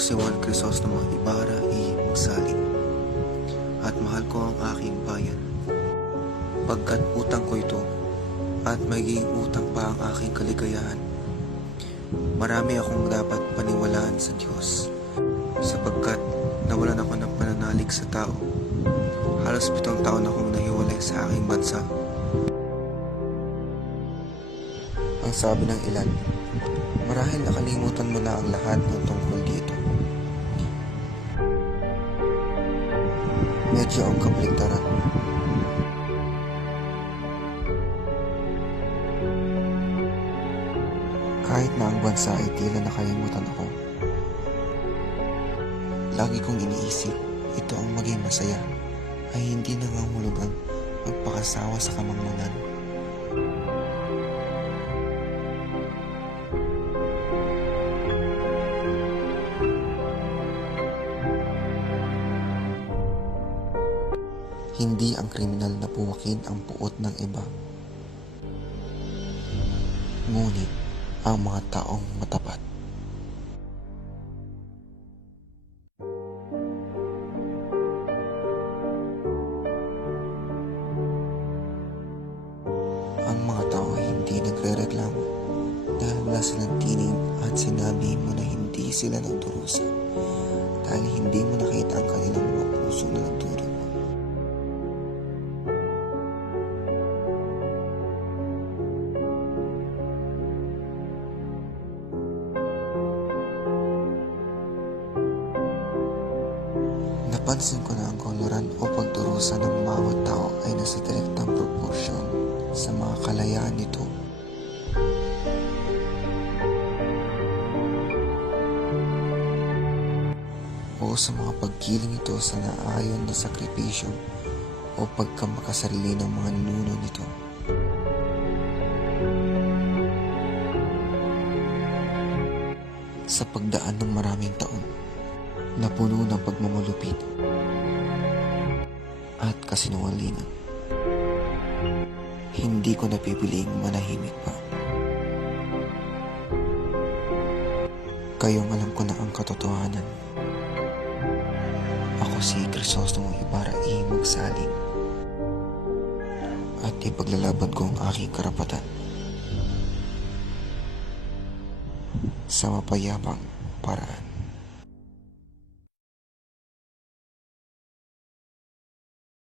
si Juan Crisostomo Ibarra y Magsaling, at mahal ko ang aking bayan, pagkat utang ko ito, at magiging utang pa ang aking kaligayahan. Marami akong dapat paniwalaan sa Diyos, sapagkat nawalan ako ng pananalig sa tao. Halos 7 taon akong nahiwalay sa aking bansa. Ang sabi ng ilan, marahil nakalimutan mo na ang lahat ng tungkol dito. Medyo ang kabaligtaran. Kahit na ang bansa ay tila nakalimutan ako, lagi kong iniisip, ito ang maging masaya, ay hindi nangangahulugang magpakasawa sa kamangmangan. Hindi ang kriminal na puwakin ang puot ng iba, ngunit ang mga taong matapat. Ang mga tao ay hindi nagrereklamo dahil wala silang tinig at sinabi mo na hindi sila nagdurusa dahil hindi mo nakita ang kanilang mga puso na nagdurog. Napansin ko na ang koloran o pagdurusa ng bawat tao ay nasa direktang proporsyon sa mga kalayaan nito. O sa mga pagkiling ito sa naayon na sakripisyo o pagkamakasarili ng mga ninuno nito. Sa pagdaan ng maraming taon, na puno ng pagmamulupit at kasinungalingan, hindi ko napipiling manahimik pa. Kayong alam ko na ang katotohanan. Ako si Crisostomo Ibarra y Magsaling, at ipaglalaban ko ang aking karapatan sa mapayapang paraan.